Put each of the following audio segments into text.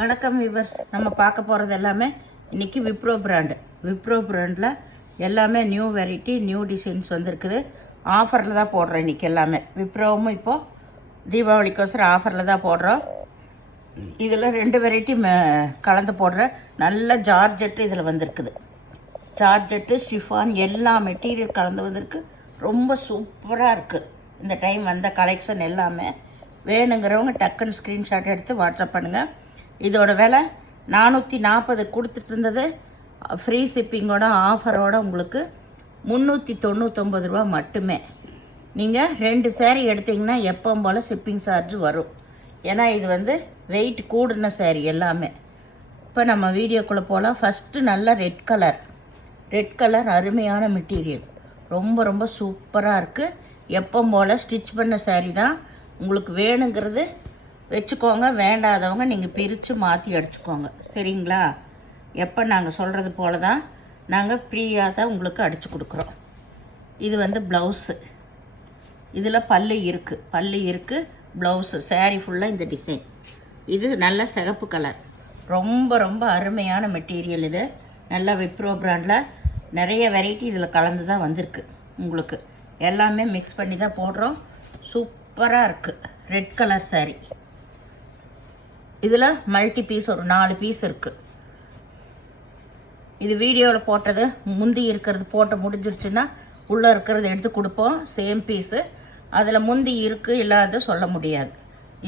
வணக்கம் விவர்ஸ். நம்ம பார்க்க போகிறது எல்லாமே இன்றைக்கி விப்ரோ பிராண்டில் எல்லாமே நியூ வெரைட்டி நியூ டிசைன்ஸ் வந்திருக்குது. ஆஃபரில் தான் போடுறோம் இன்றைக்கி எல்லாமே. விப்ரோவும் இப்போது தீபாவளிக்கோசரம் ஆஃபரில் தான் போடுறோம். இதில் 2 வெரைட்டி கலந்து போடுற நல்ல ஜார்ஜெட்டு இதில் வந்திருக்குது. ஜார்ஜெட்டு ஷிஃபான் எல்லா மெட்டீரியல் கலந்து வந்திருக்கு. ரொம்ப சூப்பராக இருக்குது. இந்த டைம் வந்த கலெக்ஷன் எல்லாமே வேணுங்கிறவங்க டக்குன்னு ஸ்க்ரீன்ஷாட் எடுத்து வாட்ஸ்அப் பண்ணுங்கள். இதோட விலை 440 கொடுத்துட்டு இருந்தது. ஃப்ரீ ஷிப்பிங்கோட ஆஃபரோட உங்களுக்கு 399 ரூபா மட்டுமே. நீங்கள் 2 சேரீ எடுத்திங்கன்னா எப்பவும் போல் ஷிப்பிங் சார்ஜ் வரும். ஏன்னா இது வெயிட் கூடின சேரீ எல்லாமே. இப்போ நம்ம வீடியோக்குள்ளே போகலாம். ஃபஸ்ட்டு நல்ல ரெட் கலர் அருமையான மெட்டீரியல், ரொம்ப ரொம்ப சூப்பராக இருக்குது. எப்பவும் போல் ஸ்டிச் பண்ண சேரீ தான். உங்களுக்கு வேணுங்கிறது வச்சுக்கோங்க, வேண்டாதவங்க நீங்கள் பிரித்து மாற்றி அடிச்சுக்கோங்க, சரிங்களா? எப்போ நாங்கள் சொல்கிறது போல தான் நாங்கள் ஃப்ரீயாக தான் உங்களுக்கு அடித்து கொடுக்குறோம். இது ப்ளவுஸு. இதில் பல்லு இருக்குது, ப்ளவுஸு. சேரீ ஃபுல்லாக இந்த டிசைன். இது நல்ல சிகப்பு கலர், ரொம்ப ரொம்ப அருமையான மெட்டீரியல். இது நல்லா விப்ரோ பிராண்டில் நிறைய வெரைட்டி இதில் கலந்து தான் வந்திருக்கு. உங்களுக்கு எல்லாமே மிக்ஸ் பண்ணி தான் போடுறோம். சூப்பராக இருக்குது. Red colour sari. இதில் மல்டி பீஸ் ஒரு 4 பீஸ் இருக்குது. இது வீடியோவில் போட்டது முந்தி இருக்கிறது போட்டு முடிஞ்சிருச்சுன்னா உள்ளே இருக்கிறது எடுத்து கொடுப்போம். Same piece. அதில் முந்தி இருக்குது இல்லாத சொல்ல முடியாது.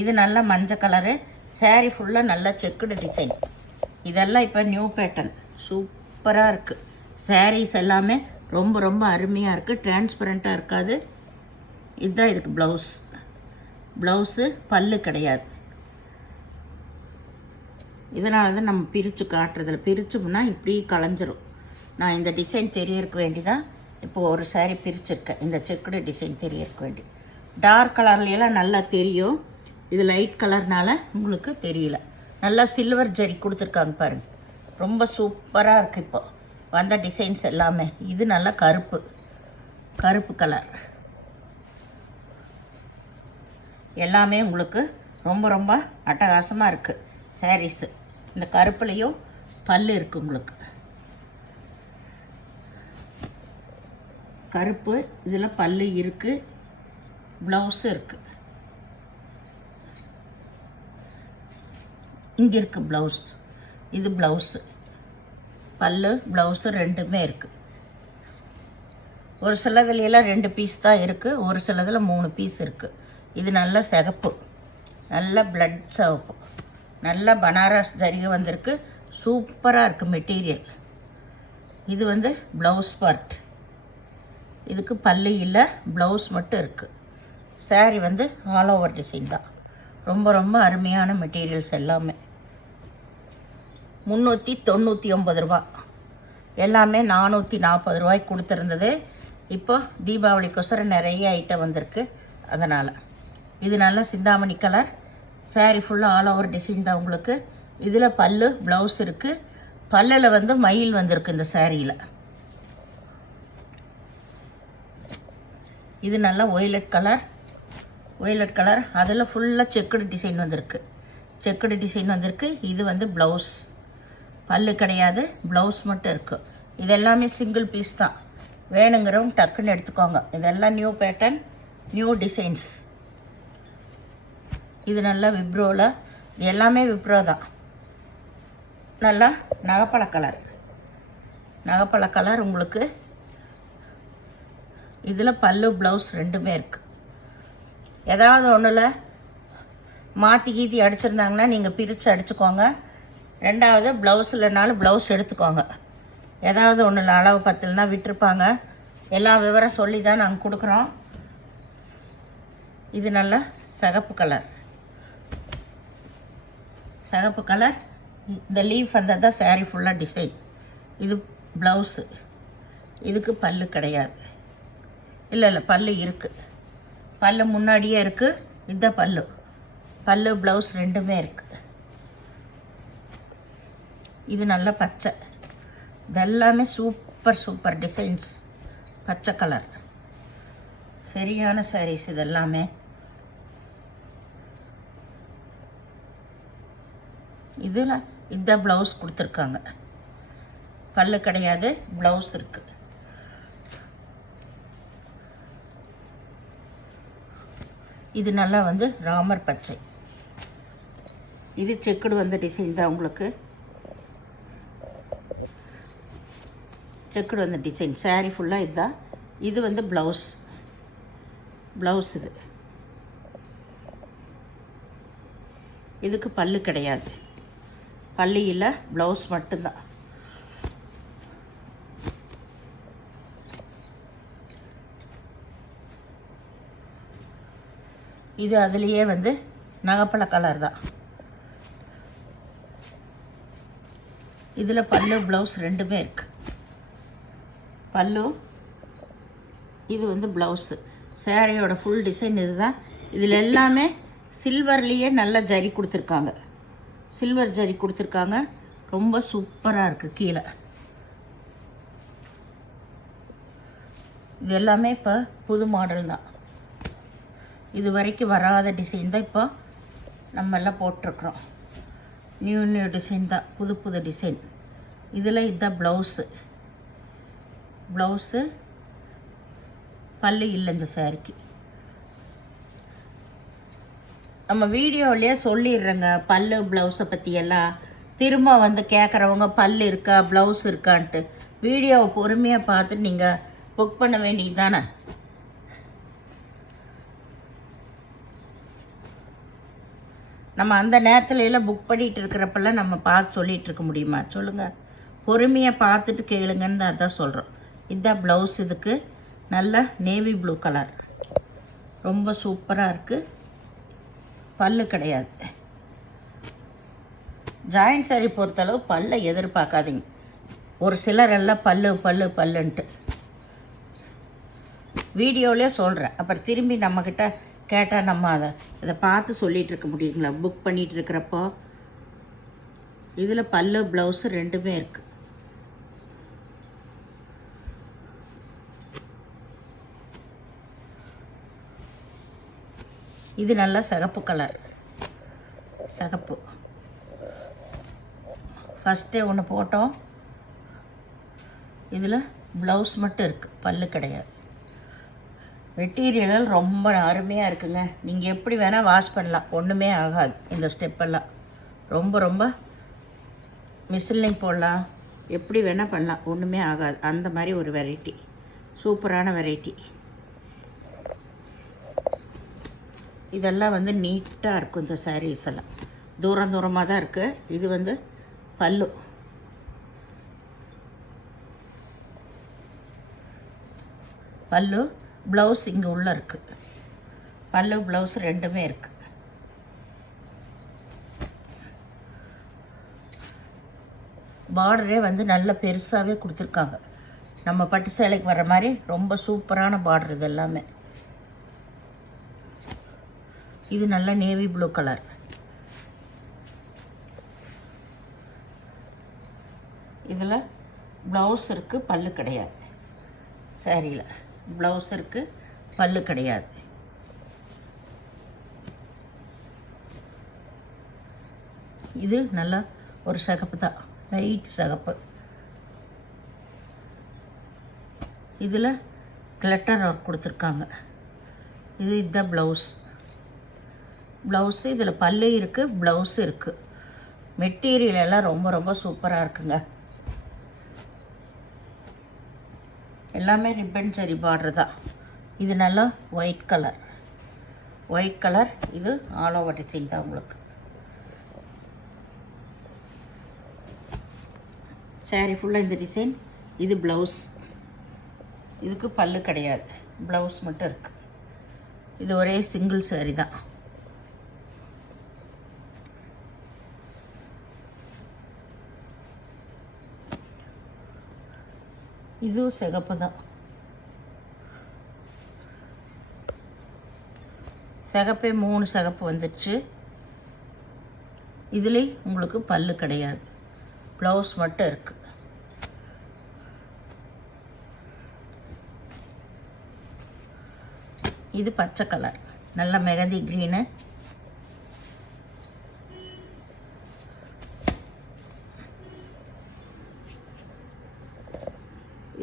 இது நல்ல மஞ்சள் கலரு. சாரீ ஃபுல்லாக நல்ல செக்குடு டிசைன். இதெல்லாம் இப்போ நியூ பேட்டர்ன். சூப்பராக இருக்குது. சாரீஸ் எல்லாமே ரொம்ப ரொம்ப அருமையாக இருக்குது. டிரான்ஸ்பரண்ட்டாக இருக்காது. இதுதான் இதுக்கு ப்ளவுஸு. பல்லு கிடையாது. இதனால தான் நம்ம பிரித்து காட்டுறதில்ல. பிரித்தோம்னா இப்படி கலைஞ்சிரும். நான் இந்த டிசைன் தெரியறதுக்கு வேண்டி தான் இப்போது ஒரு சாரீ பிரிச்சுருக்கேன். இந்த செக்குடு டிசைன் தெரியறதுக்கு வேண்டி. டார்க் கலர்லையெல்லாம் நல்லா தெரியும். இது லைட் கலர்னால உங்களுக்கு தெரியல. நல்லா சில்வர் ஜரி கொடுத்துருக்காங்க பாருங்கள். ரொம்ப சூப்பராக இருக்குது இப்போ வந்த டிசைன்ஸ் எல்லாமே. இது நல்லா கருப்பு கலர். எல்லாமே உங்களுக்கு ரொம்ப ரொம்ப அட்டகாசமாக இருக்குது சாரீஸு. இந்த கருப்புலேயும் பல்லு இருக்குது உங்களுக்கு. கருப்பு இதில் பல்லு இருக்குது, ப்ளவுஸு இருக்குது. இங்கே இருக்குது ப்ளவுஸ். இது ப்ளவுஸு. பல்லு ப்ளவுஸு ரெண்டுமே இருக்குது. ஒரு சிலதுலையெல்லாம் 2 பீஸ் தான் இருக்குது, ஒரு சிலதில் 3 பீஸ் இருக்குது. இது நல்ல சிகப்பு, நல்ல பிளட் சிவப்பு, நல்ல பனாரஸ் ஜரிகை வந்திருக்கு. சூப்பராக இருக்குது மெட்டீரியல். இது ப்ளவுஸ் பார்ட். இதுக்கு பல்லு இல்லை, ப்ளவுஸ் மட்டும் இருக்குது. சாரீ ஆல் ஓவர் டிசைன் தான். ரொம்ப ரொம்ப அருமையான மெட்டீரியல்ஸ் எல்லாமே. 399 ரூபா. எல்லாமே 440 ரூபாய்க்கு கொடுத்துருந்தது. இப்போ தீபாவளிக்கோசரம் நிறைய ஐட்டம் வந்திருக்கு. அதனால் இது நல்ல சிந்தாமணி கலர். சாரீ ஃபுல்லாக ஆல் ஓவர் டிசைன் தான் உங்களுக்கு. இதில் பல்லு ப்ளவுஸ் இருக்குது. பல்லில் மயில் வந்திருக்கு இந்த சாரியில். இது நல்ல ஒய்லட் கலர். அதில் ஃபுல்லாக செக்குடு டிசைன் வந்திருக்கு. இது ப்ளவுஸ். பல்லு கிடையாது, ப்ளவுஸ் மட்டும் இருக்குது. இது எல்லாமே சிங்கிள் பீஸ் தான். வேணுங்கிறவங்க டக்குன்னு எடுத்துக்கோங்க. இதெல்லாம் நியூ பேட்டர்ன், நியூ டிசைன்ஸ். இது நல்லா விப்ரோவில். இது எல்லாமே விப்ரோ தான். நல்லா நகப்பழ கலர் உங்களுக்கு. இதில் பல்லு ப்ளவுஸ் ரெண்டுமே இருக்குது. ஏதாவது ஒன்றில் மாற்றி அடிச்சிருந்தாங்கன்னா நீங்கள் பிரித்து அடிச்சுக்கோங்க. ரெண்டாவது ப்ளவுஸ் இல்லைனாலும் ப்ளவுஸ் எடுத்துக்கோங்க. ஏதாவது ஒன்றில் அளவு பத்தலைன்னா விட்டுருப்பாங்க. எல்லா விவரம் சொல்லி தான் நாங்கள் கொடுக்குறோம். இது நல்ல சிகப்பு கலர். இந்த லீஃப் வந்தது தான் சாரீ ஃபுல்லாக டிசைன். இது ப்ளவுஸு. இதுக்கு பல்லு கிடையாது. இல்லை பல்லு இருக்குது. பல்லு முன்னாடியே இருக்குது. இதுதான் பல்லு ப்ளவுஸ் ரெண்டுமே இருக்குது. இது நல்ல பச்சை. இதெல்லாமே சூப்பர் டிசைன்ஸ். பச்சை கலர் சரியான சாரீஸ் இதெல்லாமே. இதில் இந்த ப்ளவுஸ் கொடுத்துருக்காங்க. பல்லு கிடையாது, ப்ளவுஸ் இருக்குது. இது நல்லா வந்து ராமர் பச்சை. இது செக்குடு வந்த டிசைன் தான். உங்களுக்கு செக்குடு வந்த டிசைன். சாரீ ஃபுல்லாக இதுதான். இது வந்து ப்ளவுஸ் இது. இதுக்கு பல்லு கிடையாது, பல்லு இல்லை, ப்ளவுஸ் மட்டும்தான். இது அதுலேயே வந்து நகைப்பழ கலர் தான். இதில் பல்லு ப்ளவுஸ் ரெண்டுமே இருக்குது. பல்லு இது வந்து ப்ளவுஸு. சேரீயோட ஃபுல் டிசைன் இது தான். இதில் எல்லாமே சில்வர்லேயே நல்ல ஜரி கொடுத்துருக்காங்க. சில்வர் ஜரி கொடுத்துருக்காங்க. ரொம்ப சூப்பராக இருக்குது. கீழே இது எல்லாமே இப்போ புது மாடல் தான். இது வரைக்கும் வராத டிசைன் தான் இப்போ நம்ம எல்லாம் போட்டிருக்குறோம். நியூ டிசைன் தான், புது டிசைன். இதில் இதுதான் ப்ளவுஸு. பல்லு இல்லை இந்த சாரிக்கு. நம்ம வீடியோவிலே சொல்லிடுறேங்க பல்லு ப்ளவுஸை பற்றியெல்லாம். திரும்ப வந்து கேட்குறவங்க பல்லு இருக்கா ப்ளவுஸ் இருக்கான்ட்டு வீடியோவை பொறுமையாக பார்த்து நீங்கள் புக் பண்ண வேண்டியது தானே. நம்ம அந்த நேரத்துல எல்லாம் புக் பண்ணிகிட்டு இருக்கிறப்பெல்லாம் நம்ம பார்த்து சொல்லிகிட்டு இருக்க முடியுமா சொல்லுங்கள்? பொறுமையாக பார்த்துட்டு கேளுங்கன்னு தான் அதான் சொல்கிறோம். இதுதான் ப்ளவுஸ். இதுக்கு நல்ல நேவி ப்ளூ கலர், ரொம்ப சூப்பராக இருக்குது. பல்லு கிடையாது. ஜாயின்ட் சாரி பொறுத்தளவு பல்லை எதிர்பார்க்காதீங்க. ஒரு சிலர் எல்லாம் பல்லுன்ட்டு வீடியோவிலே சொல்கிறேன். அப்புறம் திரும்பி நம்மக்கிட்ட கேட்டால் நம்ம இதை பார்த்து சொல்லிகிட்டு இருக்க முடியுங்களா புக் பண்ணிகிட்டு இருக்கிறப்போ? இதில் பல்லு ப்ளவுஸு ரெண்டுமே இருக்குது. இது நல்லா சிகப்பு கலர். சிகப்பு ஃபஸ்ட்டே ஒன்று போட்டோம். இதில் ப்ளவுஸ் மட்டும் இருக்குது, பல்லு கிடையாது. மெட்டீரியல் ரொம்ப அருமையாக இருக்குங்க. நீங்கள் எப்படி வேணால் வாஷ் பண்ணலாம், ஒன்றுமே ஆகாது. இந்த ஸ்டெப்பெல்லாம் ரொம்ப மிஷின்லையும் போடலாம், எப்படி வேணால் பண்ணலாம், ஒன்றுமே ஆகாது. அந்த மாதிரி ஒரு வெரைட்டி, சூப்பரான வெரைட்டி. இதெல்லாம் வந்து நீட்டாக இருக்கும். இந்த சாரீஸ் எல்லாம் தூரமாக தான் இருக்குது. இது வந்து பல்லு. ப்ளவுஸ் இங்கே உள்ளே இருக்குது. பல்லு ப்ளவுஸ் ரெண்டுமே இருக்குது. பார்டரே வந்து நல்ல பெருசாகவே கொடுத்துருக்காங்க. நம்ம பட்டு சேலைக்கு வர மாதிரி ரொம்ப சூப்பரான பார்டர் இது எல்லாமே. இது நல்ல நேவி ப்ளூ கலர். இதில் ப்ளவுஸ் இருக்குது, பல்லு கிடையாது. சாரியில் ப்ளவுஸ் இருக்குது, பல்லு கிடையாது. இது நல்லா ஒரு சிகப்பு தான், லைட் சிகப்பு. இதில் கிளட்டர் ஒர்க் கொடுத்துருக்காங்க. இதுதான் ப்ளவுஸு. இதில் பல்லு இருக்குது, ப்ளவுஸு இருக்குது. மெட்டீரியல் எல்லாம் ரொம்ப சூப்பராக இருக்குங்க. எல்லாமே ரிப்பன் சரி பார்டர் தான். இது நல்லா ஒயிட் கலர். இது ஆல் ஓவர் டிசைன் தான் உங்களுக்கு. சாரீ ஃபுல்லாக இந்த டிசைன். இது ப்ளவுஸ். இதுக்கு பல்லு கிடையாது, ப்ளவுஸ் மட்டும் இருக்குது. இது ஒரே சிங்கிள் சாரீ தான். இதுவும் சிகப்பு தான். சிகப்பே 3 சிகப்பு வந்துடுச்சு. இதுலேயும் உங்களுக்கு பல்லு கிடையாது, ப்ளவுஸ் மட்டும் இருக்குது. இது பச்சை கலர், நல்ல மெகந்தி க்ரீனு.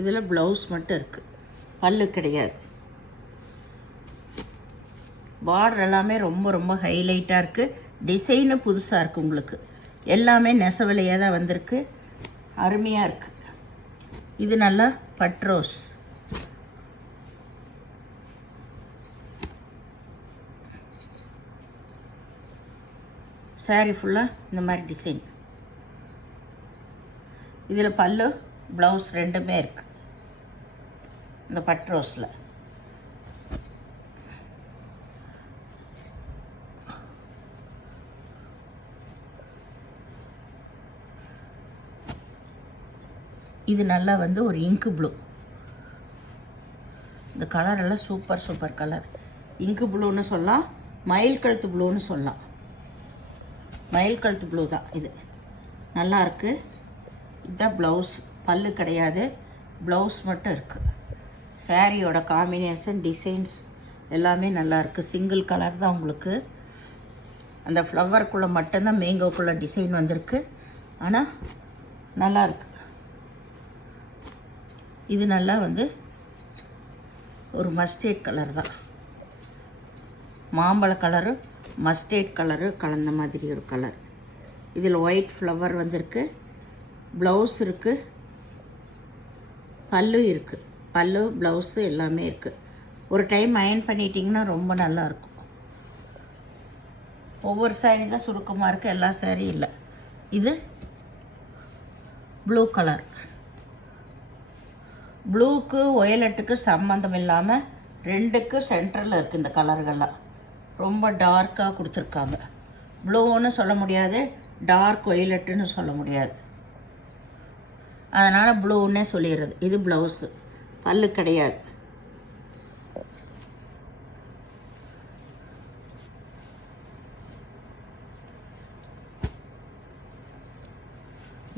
இதில் ப்ளவுஸ் மட்டும் இருக்குது, பல்லு கிடையாது. பார்டர் எல்லாமே ரொம்ப ரொம்ப ஹைலைட்டாக இருக்குது. டிசைனு புதுசாக இருக்குது. உங்களுக்கு எல்லாமே நெசவிலையாக தான் வந்திருக்கு. அருமையாக இருக்குது. இது நல்லா பட்ரோஸ். சாரீ ஃபுல்லாக இந்த மாதிரி டிசைன். இதில் பல்லு ப்ளவுஸ் ரெண்டுமே இருக்குது இந்த பட்ரோஸில். இது நல்லா வந்து ஒரு இங்கு ப்ளூ. இந்த கலர் எல்லாம் சூப்பர் சூப்பர் கலர். இங்கு ப்ளூன்னு சொல்லலாம், மயில் கழுத்து ப்ளூன்னு சொல்லலாம். மயில் கழுத்து ப்ளூ தான் இது. நல்லா இருக்குது. இதுதான் ப்ளவுஸ். பல்லு கிடையாது, ப்ளவுஸ் மட்டும் இருக்குது. சாரியோட காம்பினேஷன் டிசைன்ஸ் எல்லாமே நல்லா இருக்குது. சிங்கிள் கலர் தான் உங்களுக்கு. அந்த ஃப்ளவருக்குள்ளே மட்டும்தான் மேங்கோக்குள்ளே டிசைன் வந்திருக்கு. ஆனால் நல்லா இருக்கு. இது நல்லா வந்து ஒரு மஸ்டர்ட் கலர் தான். மாம்பழ கலரு மஸ்டர்ட் கலரு கலந்த மாதிரி ஒரு கலர். இதில் ஒயிட் ஃப்ளவர் வந்திருக்கு. ப்ளவுஸ் இருக்குது, பல்லு இருக்குது. பல்லு ப்ளவுஸு எல்லாமே இருக்குது. ஒரு டைம் அயர்ன் பண்ணிட்டிங்கன்னா ரொம்ப நல்லாயிருக்கும். ஒவ்வொரு சாரீ தான் சுருக்கமாக இருக்குது, எல்லா சாரீ இல்லை. இது ப்ளூ கலர். ப்ளூக்கு ஒயலட்டுக்கு சம்மந்தம் இல்லாமல் ரெண்டுக்கு சென்டரில் இருக்குது இந்த கலர்கள்லாம். ரொம்ப டார்க்காக கொடுத்துருக்காங்க. ப்ளூன்னு சொல்ல முடியாது, டார்க் ஒயலட்டுன்னு சொல்ல முடியாது. அதனால் ப்ளூன்னே சொல்லிடுறது. இது ப்ளவுஸு, பல்லு கிடையாது.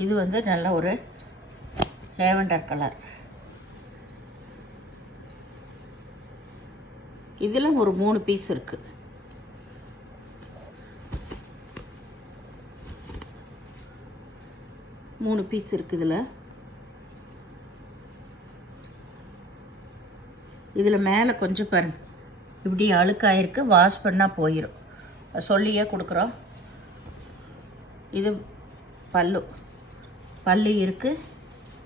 இது வந்து நல்ல ஒரு லேவண்டர் கலர். இதில் ஒரு 3 பீஸ் இருக்குது. மூணு பீஸ் இருக்குது. இதில் மேலே கொஞ்சம் பாருங்க, இப்படி அழுக்காயிருக்கு. வாஷ் பண்ணால் போயிடும், சொல்லியே கொடுக்குறோம். இது பல்லு, பல்லு இருக்குது.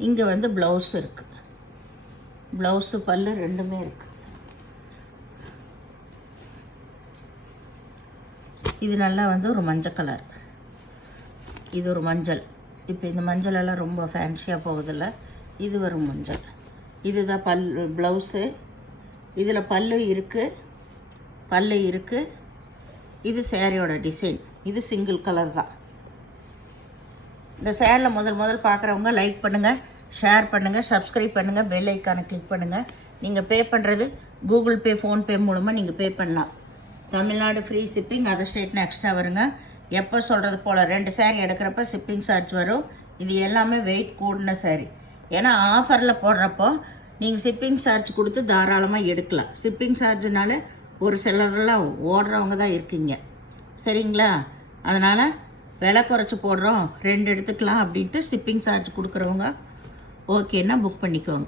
இங்கே வந்து ப்ளவுஸ் இருக்குது. ப்ளவுஸு பல்லு ரெண்டுமே இருக்குது. இது நல்லா வந்து ஒரு மஞ்சள் கலர். இது ஒரு மஞ்சள். இப்போ இந்த மஞ்சள் எல்லாம் ரொம்ப ஃபேன்சியாக போகுதில்ல, இது ஒரு மஞ்சள். இதுதான் ப்ளவுஸு. இதில் பல்லு இருக்குது, பல்லு இருக்குது. இது சேரீயோட டிசைன். இது சிங்கிள் கலர் தான். இந்த சேரில் முதல் பார்க்குறவங்க லைக் பண்ணுங்கள், ஷேர் பண்ணுங்கள், சப்ஸ்கிரைப் பண்ணுங்கள், பெல் ஐக்கானை கிளிக் பண்ணுங்கள். நீங்கள் பே பண்ணுறது கூகுள் பே, ஃபோன்பே மூலமாக நீங்கள் பே பண்ணலாம். Tamil Nadu free shipping. அதர் ஸ்டேட்னா எக்ஸ்ட்ரா வருங்க. எப்போ சொல்கிறது போல் 2 சாரீ எடுக்கிறப்ப ஷிப்பிங் சார்ஜ் வரும். இது எல்லாமே வெயிட் கூடின சாரீ. ஏன்னா ஆஃபரில் போடுறப்போ நீங்கள் ஷிப்பிங் சார்ஜ் கொடுத்து தாராளமாக எடுக்கலாம். ஷிப்பிங் சார்ஜுனால ஒரு சிலரெல்லாம் ஓடுறவங்க தான் இருக்கீங்க, சரிங்களா? அதனால் விலை குறைச்சி போடுறோம், 2 எடுத்துக்கலாம் அப்படின்ட்டு ஷிப்பிங் சார்ஜ் கொடுக்குறவங்க ஓகேன்னா புக் பண்ணிக்கோங்க.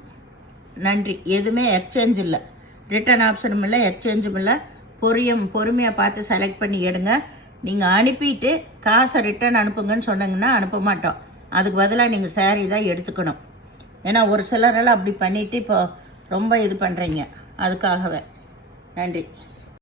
நன்றி. எதுவுமே எக்ஸ்சேஞ்ச் இல்லை, ரிட்டர்ன் ஆப்ஷனும் இல்லை, எக்ஸ்சேஞ்சும் இல்லை. பொறுமையாக பார்த்து செலக்ட் பண்ணி எடுங்க. நீங்கள் அனுப்பிட்டு காசை ரிட்டர்ன் அனுப்புங்கன்னு சொன்னீங்கன்னா அனுப்ப மாட்டோம். அதுக்கு பதிலாக நீங்கள் சாரீ தான் எடுத்துக்கணும். ஏன்னா ஒரு சிலரெல்லாம் அப்படி பண்ணிவிட்டு இப்போ ரொம்ப இது பண்ணுறீங்க. அதுக்காகவே நன்றி.